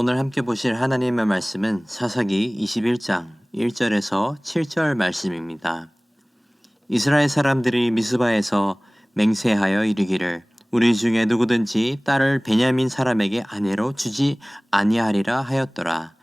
오늘 함께 보실 하나님의 말씀은 사사기 21장 1절에서 7절 말씀입니다. 이스라엘 사람들이 미스바에서 맹세하여 이르기를 우리 중에 누구든지 딸을 베냐민 사람에게 아내로 주지 아니하리라 하였더라.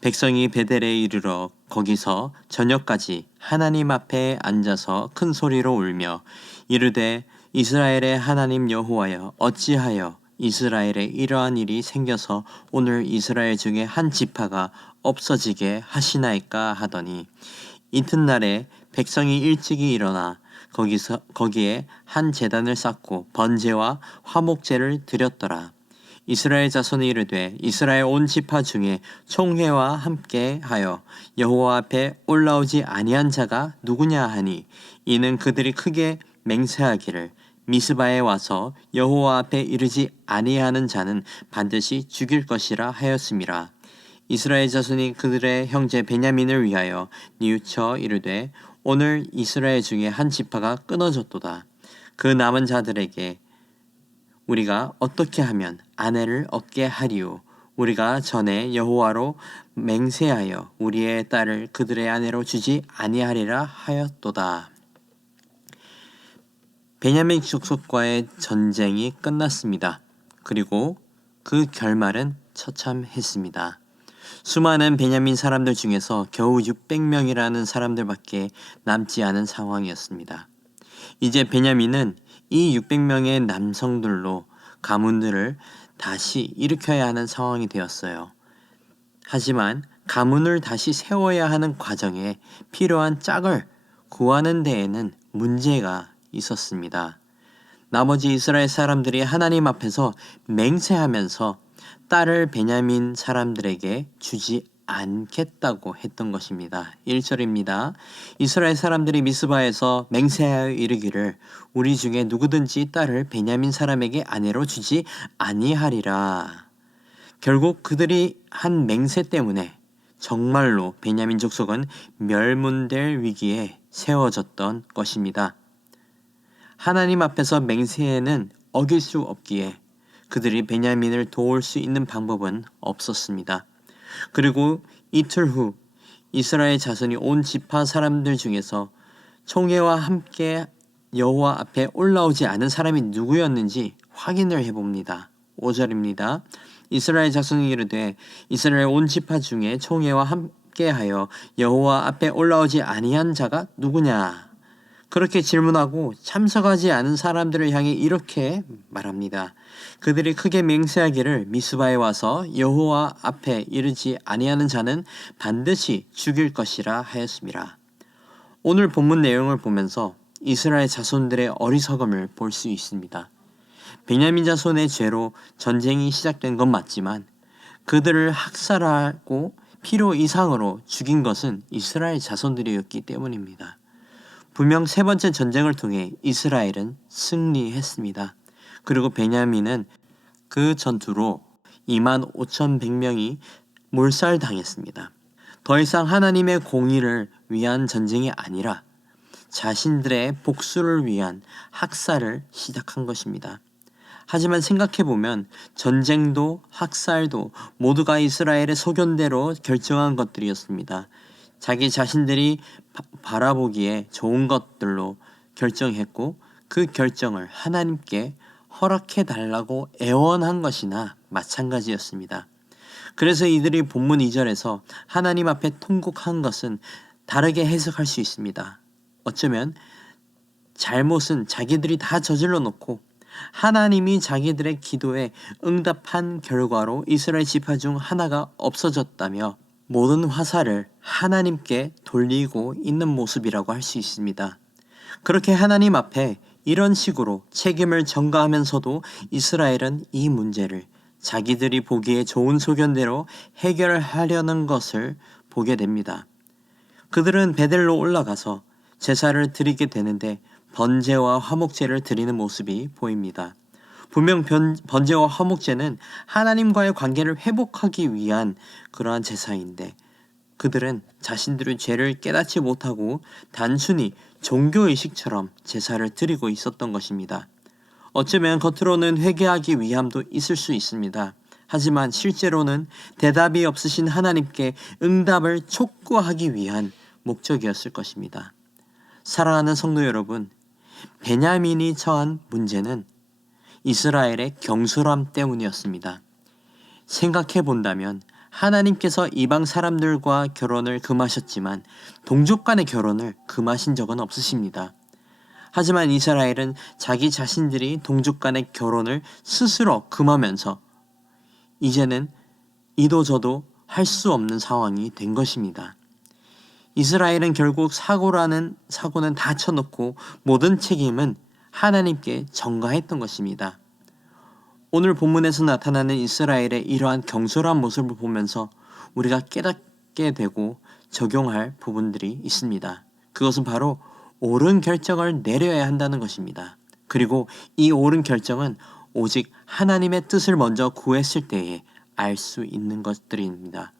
백성이 베델에 이르러 거기서 저녁까지 하나님 앞에 앉아서 큰 소리로 울며 이르되 이스라엘의 하나님 여호와여 어찌하여 이스라엘에 이러한 일이 생겨서 오늘 이스라엘 중에 한 지파가 없어지게 하시나이까 하더니 이튿날에 백성이 일찍이 일어나 거기에 한 제단을 쌓고 번제와 화목제를 드렸더라. 이스라엘 자손이 이르되 이스라엘 온 지파 중에 총회와 함께 하여 여호와 앞에 올라오지 아니한 자가 누구냐 하니 이는 그들이 크게 맹세하기를 미스바에 와서 여호와 앞에 이르지 아니하는 자는 반드시 죽일 것이라 하였음이라. 이스라엘 자손이 그들의 형제 베냐민을 위하여 뉘우쳐 이르되 오늘 이스라엘 중에 한 지파가 끊어졌도다. 그 남은 자들에게 우리가 어떻게 하면 아내를 얻게 하리요? 우리가 전에 여호와로 맹세하여 우리의 딸을 그들의 아내로 주지 아니하리라 하였도다. 베냐민 족속과의 전쟁이 끝났습니다. 그리고 그 결말은 처참했습니다. 수많은 베냐민 사람들 중에서 겨우 600명이라는 사람들밖에 남지 않은 상황이었습니다. 이제 베냐민은 이 600명의 남성들로 가문들을 다시 일으켜야 하는 상황이 되었어요. 하지만 가문을 다시 세워야 하는 과정에 필요한 짝을 구하는 데에는 문제가 있었습니다. 나머지 이스라엘 사람들이 하나님 앞에서 맹세하면서 딸을 베냐민 사람들에게 주지 않겠다고 했던 것입니다. 1절입니다. 이스라엘 사람들이 미스바에서 맹세하여 이르기를 우리 중에 누구든지 딸을 베냐민 사람에게 아내로 주지 아니하리라. 결국 그들이 한 맹세 때문에 정말로 베냐민 족속은 멸문될 위기에 세워졌던 것입니다. 하나님 앞에서 맹세에는 어길 수 없기에 그들이 베냐민을 도울 수 있는 방법은 없었습니다. 그리고 이틀 후 이스라엘 자손이 온 지파 사람들 중에서 총회와 함께 여호와 앞에 올라오지 않은 사람이 누구였는지 확인을 해봅니다. 5절입니다. 이스라엘 자손이 이르되 이스라엘 온 지파 중에 총회와 함께하여 여호와 앞에 올라오지 아니한 자가 누구냐? 그렇게 질문하고 참석하지 않은 사람들을 향해 이렇게 말합니다. 그들이 크게 맹세하기를 미스바에 와서 여호와 앞에 이르지 아니하는 자는 반드시 죽일 것이라 하였습니다. 오늘 본문 내용을 보면서 이스라엘 자손들의 어리석음을 볼 수 있습니다. 베냐민 자손의 죄로 전쟁이 시작된 건 맞지만 그들을 학살하고 필요 이상으로 죽인 것은 이스라엘 자손들이었기 때문입니다. 분명 세 번째 전쟁을 통해 이스라엘은 승리했습니다. 그리고 베냐민은 그 전투로 25,100명이 몰살당했습니다. 더 이상 하나님의 공의를 위한 전쟁이 아니라 자신들의 복수를 위한 학살을 시작한 것입니다. 하지만 생각해보면 전쟁도 학살도 모두가 이스라엘의 소견대로 결정한 것들이었습니다. 자기 자신들이 바라보기에 좋은 것들로 결정했고 그 결정을 하나님께 허락해달라고 애원한 것이나 마찬가지였습니다. 그래서 이들이 본문 2절에서 하나님 앞에 통곡한 것은 다르게 해석할 수 있습니다. 어쩌면 잘못은 자기들이 다 저질러 놓고 하나님이 자기들의 기도에 응답한 결과로 이스라엘 지파 중 하나가 없어졌다며 모든 화살을 하나님께 돌리고 있는 모습이라고 할 수 있습니다. 그렇게 하나님 앞에 이런 식으로 책임을 전가하면서도 이스라엘은 이 문제를 자기들이 보기에 좋은 소견대로 해결하려는 것을 보게 됩니다. 그들은 베델로 올라가서 제사를 드리게 되는데 번제와 화목제를 드리는 모습이 보입니다. 분명 번제와 화목제는 하나님과의 관계를 회복하기 위한 그러한 제사인데 그들은 자신들의 죄를 깨닫지 못하고 단순히 종교의식처럼 제사를 드리고 있었던 것입니다. 어쩌면 겉으로는 회개하기 위함도 있을 수 있습니다. 하지만 실제로는 대답이 없으신 하나님께 응답을 촉구하기 위한 목적이었을 것입니다. 사랑하는 성도 여러분, 베냐민이 처한 문제는 이스라엘의 경솔함 때문이었습니다. 생각해 본다면 하나님께서 이방 사람들과 결혼을 금하셨지만 동족 간의 결혼을 금하신 적은 없으십니다. 하지만 이스라엘은 자기 자신들이 동족 간의 결혼을 스스로 금하면서 이제는 이도 저도 할 수 없는 상황이 된 것입니다. 이스라엘은 결국 사고는 다 쳐놓고 모든 책임은 하나님께 전가했던 것입니다. 오늘 본문에서 나타나는 이스라엘의 이러한 경솔한 모습을 보면서 우리가 깨닫게 되고 적용할 부분들이 있습니다. 그것은 바로 옳은 결정을 내려야 한다는 것입니다. 그리고 이 옳은 결정은 오직 하나님의 뜻을 먼저 구했을 때에 알 수 있는 것들입니다.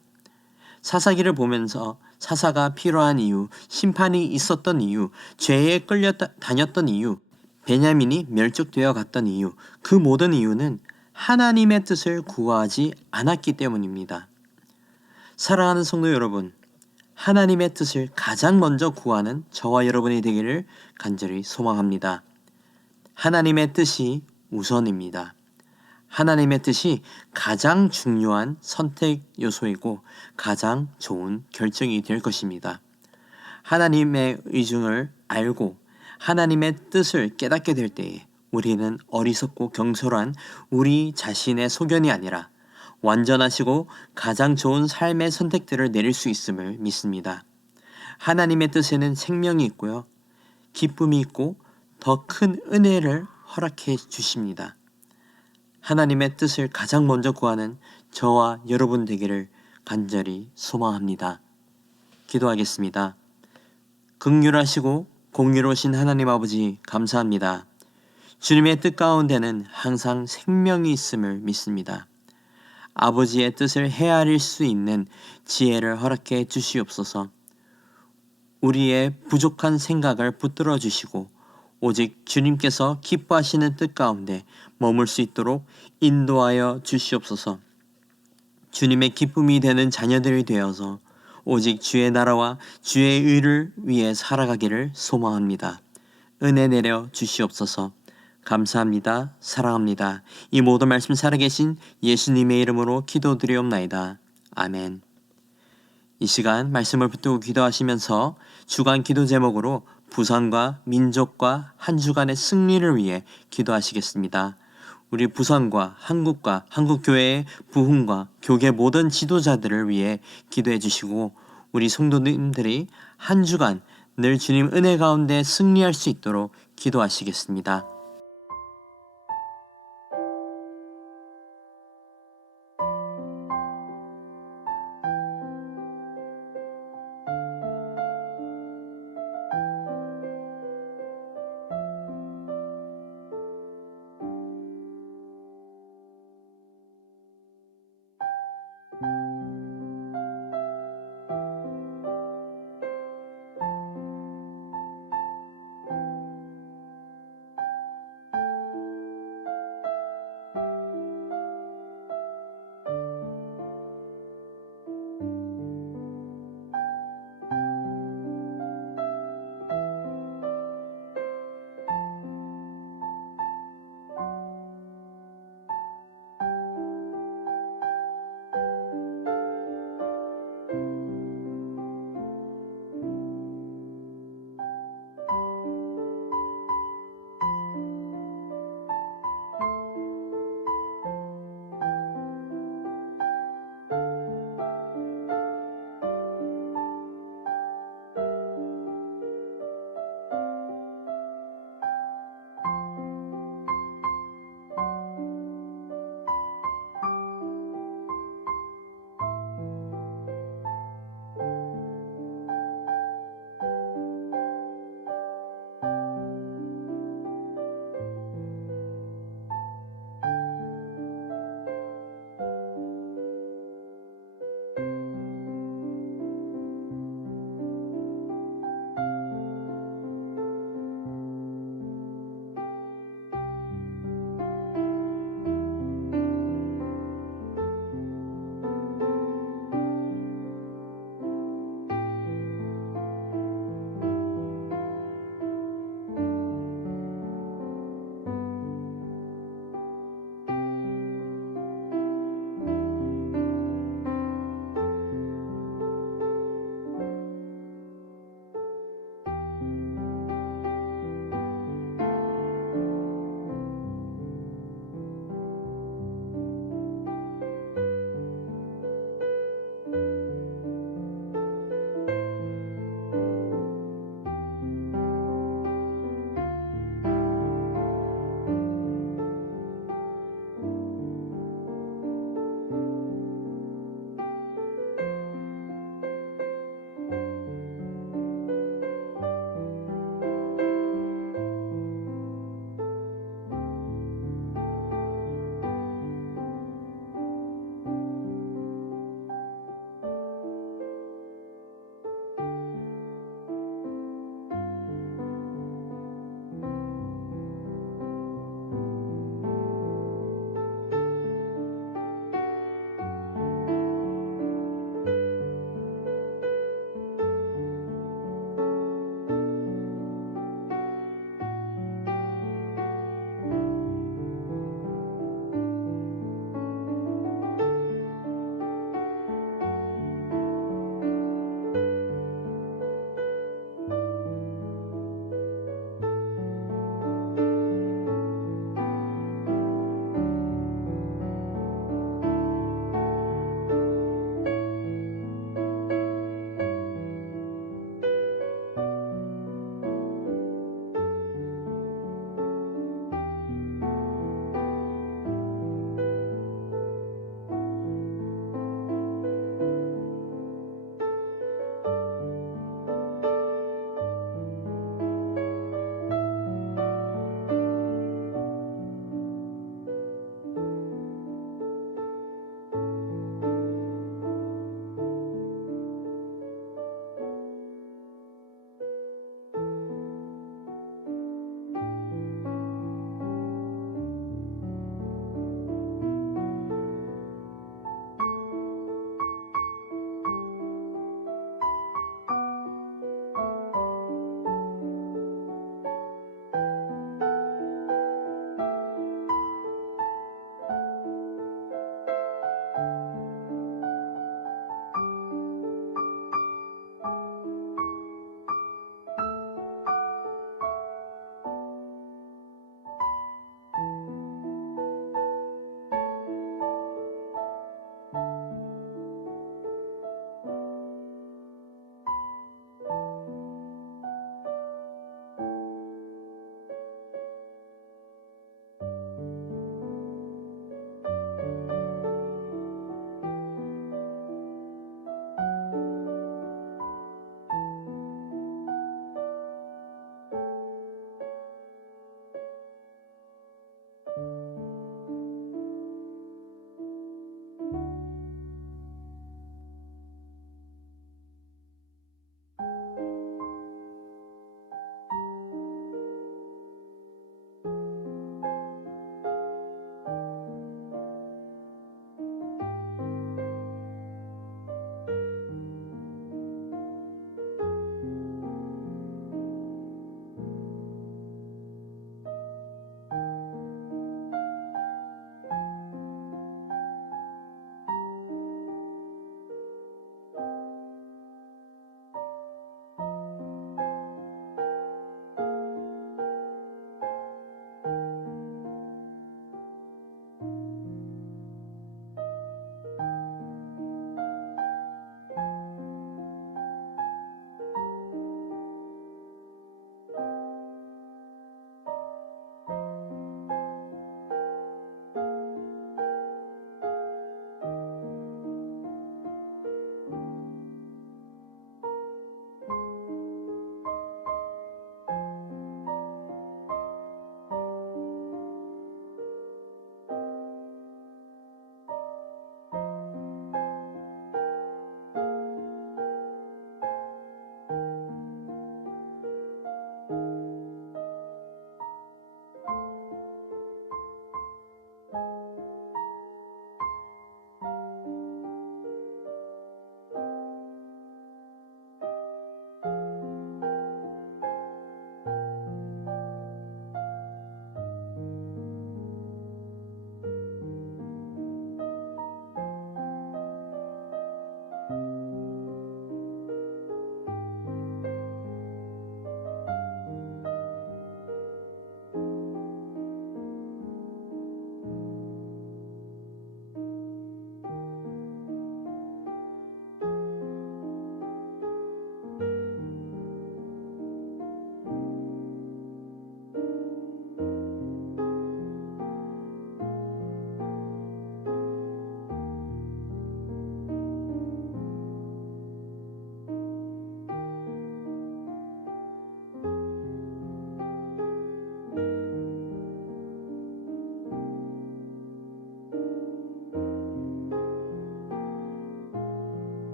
사사기를 보면서 사사가 필요한 이유, 심판이 있었던 이유, 죄에 끌려 다녔던 이유, 베냐민이 멸족되어 갔던 이유, 그 모든 이유는 하나님의 뜻을 구하지 않았기 때문입니다. 사랑하는 성도 여러분, 하나님의 뜻을 가장 먼저 구하는 저와 여러분이 되기를 간절히 소망합니다. 하나님의 뜻이 우선입니다. 하나님의 뜻이 가장 중요한 선택 요소이고 가장 좋은 결정이 될 것입니다. 하나님의 의중을 알고 하나님의 뜻을 깨닫게 될 때에 우리는 어리석고 경솔한 우리 자신의 소견이 아니라 완전하시고 가장 좋은 삶의 선택들을 내릴 수 있음을 믿습니다. 하나님의 뜻에는 생명이 있고요. 기쁨이 있고 더 큰 은혜를 허락해 주십니다. 하나님의 뜻을 가장 먼저 구하는 저와 여러분 되기를 간절히 소망합니다. 기도하겠습니다. 긍휼하시고 공의로우신 하나님 아버지 감사합니다. 주님의 뜻 가운데는 항상 생명이 있음을 믿습니다. 아버지의 뜻을 헤아릴 수 있는 지혜를 허락해 주시옵소서. 우리의 부족한 생각을 붙들어 주시고 오직 주님께서 기뻐하시는 뜻 가운데 머물 수 있도록 인도하여 주시옵소서. 주님의 기쁨이 되는 자녀들이 되어서 오직 주의 나라와 주의 의를 위해 살아가기를 소망합니다. 은혜 내려 주시옵소서. 감사합니다. 사랑합니다. 이 모든 말씀 살아계신 예수님의 이름으로 기도드리옵나이다. 아멘. 이 시간 말씀을 붙들고 기도하시면서 주간 기도 제목으로 부산과 민족과 한 주간의 승리를 위해 기도하시겠습니다. 우리 부산과 한국과 한국교회의 부흥과 교계 모든 지도자들을 위해 기도해 주시고 우리 성도님들이 한 주간 늘 주님 은혜 가운데 승리할 수 있도록 기도하시겠습니다.